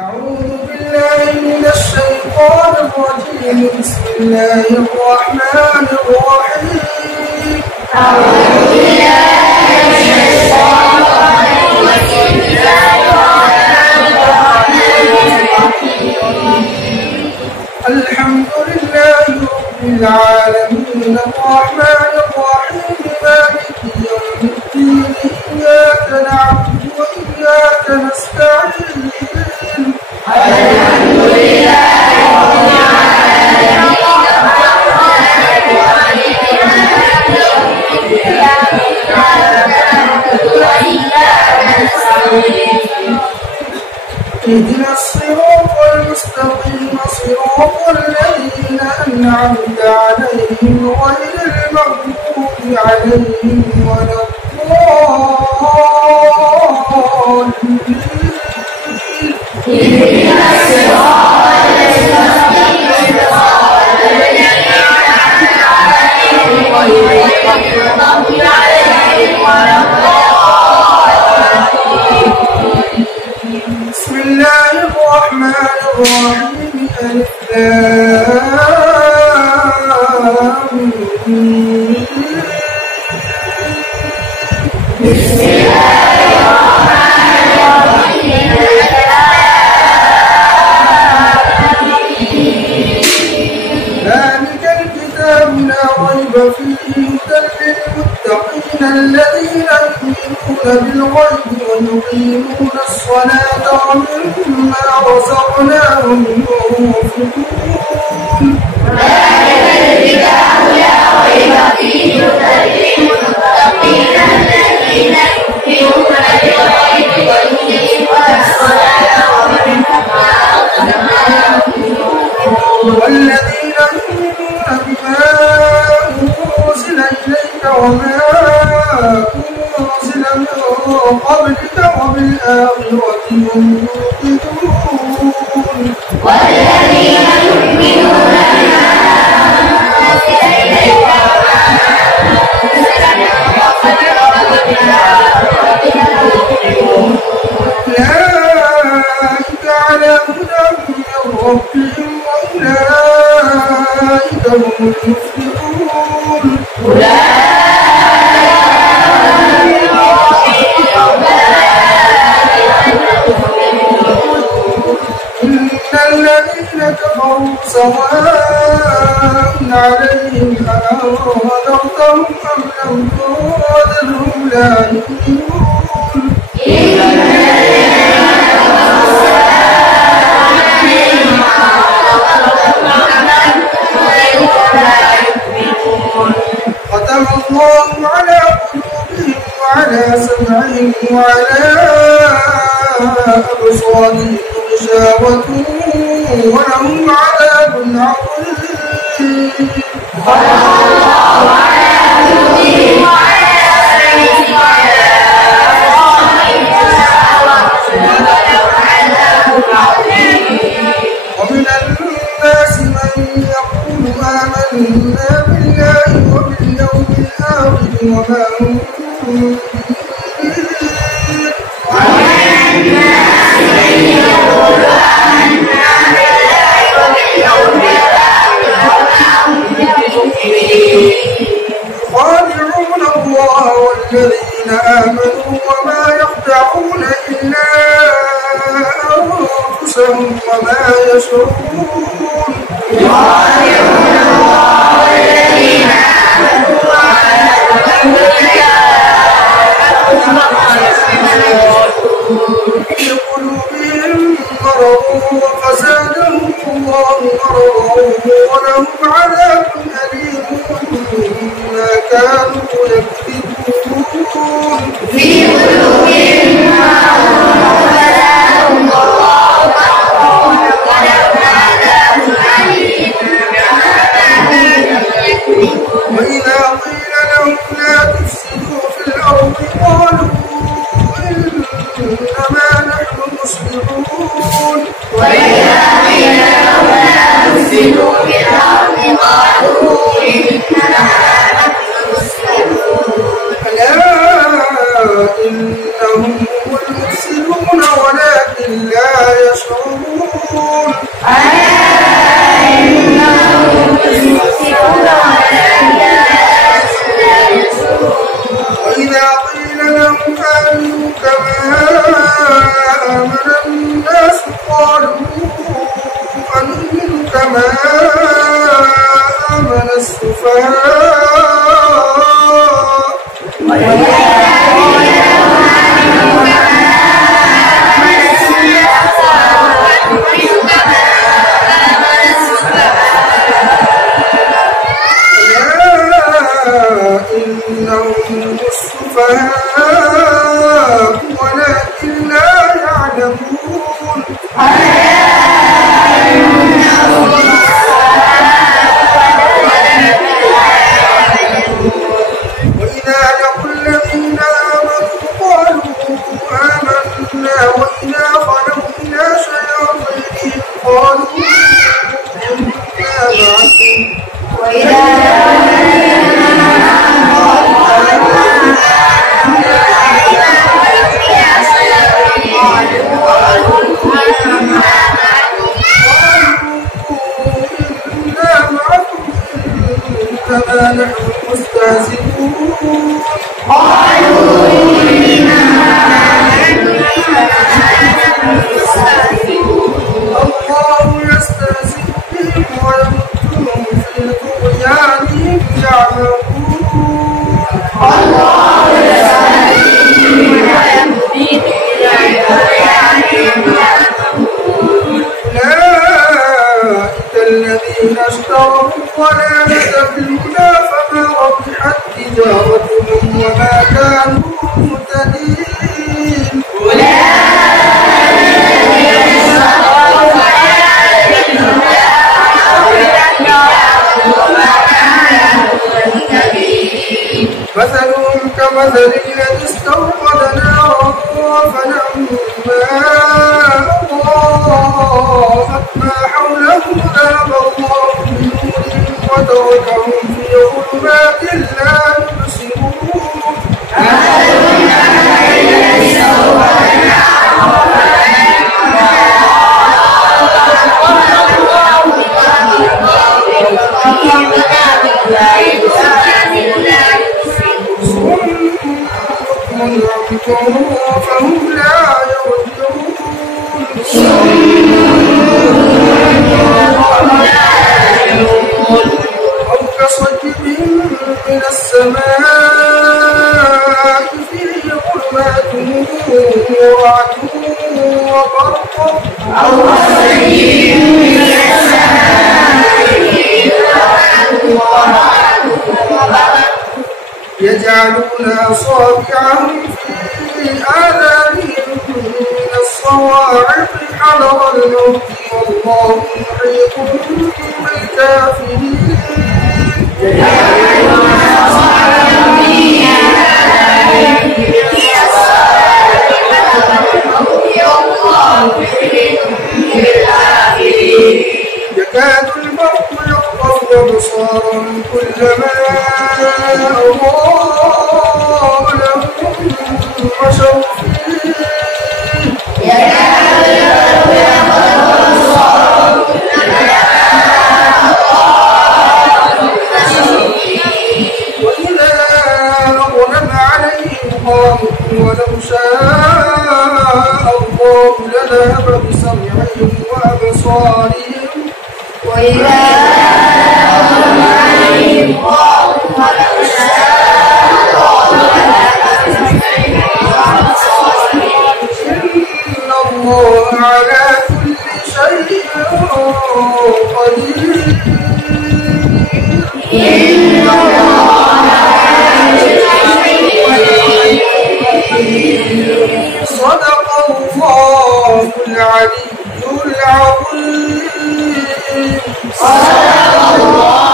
أعوذ بالله من الشيطان الرجيم. بسم الله الرحمن الرحيم. أعوذ بالله من الشيطان الرجيم. بسم الله الرحمن الرحيم. الحمد لله رب العالمين الرحمن الرحيم مالك يوم الدين. إياك نعبد وإياك نستعين. الحمد لله رب العالمين الرحمن الرحيم مالك يوم الدين. إياك نعبد وإياك نستعين. اهدنا الصراط المستقيم صراط الذين أنعمت عليهم غير المغضوب عليهم ولا الضالين. اهدنا الصراط المستقيم صراط الذين أنعمت عليهم غير المغضوب عليهم ولا الضالين. بسم الله الرحمن الرحيم. ألف لام ميم. بسم الله الرحمن الرحيم. ذلك الكتاب لا ريب فيه هدى للمتقين الذين يؤمنون بالغيب ويقيمون الصلاة ومما رزقناهم ينفقون. ذلك الكتاب لا ريب فيه هدى للمتقين الذين يؤمنون بالغيب ويقيمون الصلاة ومما رزقناهم ينفقون. والذين يؤمنون بما أنزل إليك وما أنزل من قبلك وبالآخرة هم يوقنون. والذين يؤمنون بما أنزل إليك وما أنزل من قبلك وبالآخرة هم يوقنون. أولئك على هدى من ربهم وأولئك هم المفلحون. إن الذين كفروا سواء عليهم أأنذرتهم أم لم تنذرهم لا يؤمنون. إن الذين كفروا سواء عليهم أأنذرتهم أم لم تنذرهم لا يؤمنون. ختم الله على قلوبهم وعلى سمعهم وعلى أبصارهم غشاوة ولهم عذاب عظيم. ختم الله على قلوبهم وعلى سمعهم وعلى أبصارهم غشاوة ولهم عذاب عظيم. ومن الناس من يقول آمنا بالله وباليوم الآخر وما هم بمؤمنين. ومن الناس من يقول آمنا بالله وباليوم الآخر وما هم بمؤمنين. يخادعون الله والذين آمنوا وما يخدعون إلا أنفسهم وما يشعرون. يخادعون الله والذين آمنوا وما يخدعون إلا أنفسهم وما يشعرون. في قلوبهم مرض فزادهم الله مرضا ولهم عذاب أليم بما كانوا يكذبون. في قلوبهم مرض فزادهم الله مرضا ولهم عذاب أليم بما كانوا يكذبون. وإذا قيل لهم لا تفسدوا في الأرض قالوا إنما نحن مصلحون. وإذا قيل لهم لا تفسدوا في الأرض قالوا إنما نحن مصلحون. إنهم السفهاء ولكن لا يعلمون وإذا لقوا الذين آمنوا قالوا آمنا وإذا خلوا إلى شياطينهم قالوا إنا معكم وإذا إنما نحن مستهزئون قالوا الله يستهزئ بهم ويمدهم في طغيانهم يعمهون الله يستهزئ بهم ويمدهم في طغيانهم يعمهون أولئك الذين اشتروا الضلالة بالهدى فما ربحت تجارتهم وما كانوا مهتدين مثلهم كمثل الذي استوقد نارا فلما أضاءت ما حوله ذهب الله بنورهم وتركهم في ظلمات لا يبصرون فهم لا يرجعون أو كصيب من السماء فيه ظلمات ورعد وبرق أو كصيب من السماء فيه ظلمات ورعد وبرق يجعلون أصابعهم في آذانهم من الصواعق حذر الموت والله محيط بالكافرين يجعلون أصابعهم في آذانهم من الصواعق حذر الموت والله محيط بالكافرين يكاد البرق يخطف أبصارهم كلما أضاء لهم مشوا فيه يكاد البرق يخطف أبصارهم كلما أضاء لهم مشوا فيه وإذا أظلم عليهم قاموا ولو شاء الله لذهب بسمعهم وأبصارهم وإذا أظلم عليهم قاموا ولو شاء الله لذهب بسمعهم وأبصارهم إن الله على كل شيء قدير إن الله على كل شيء قدير صدق الله العلي العظيم صدق الله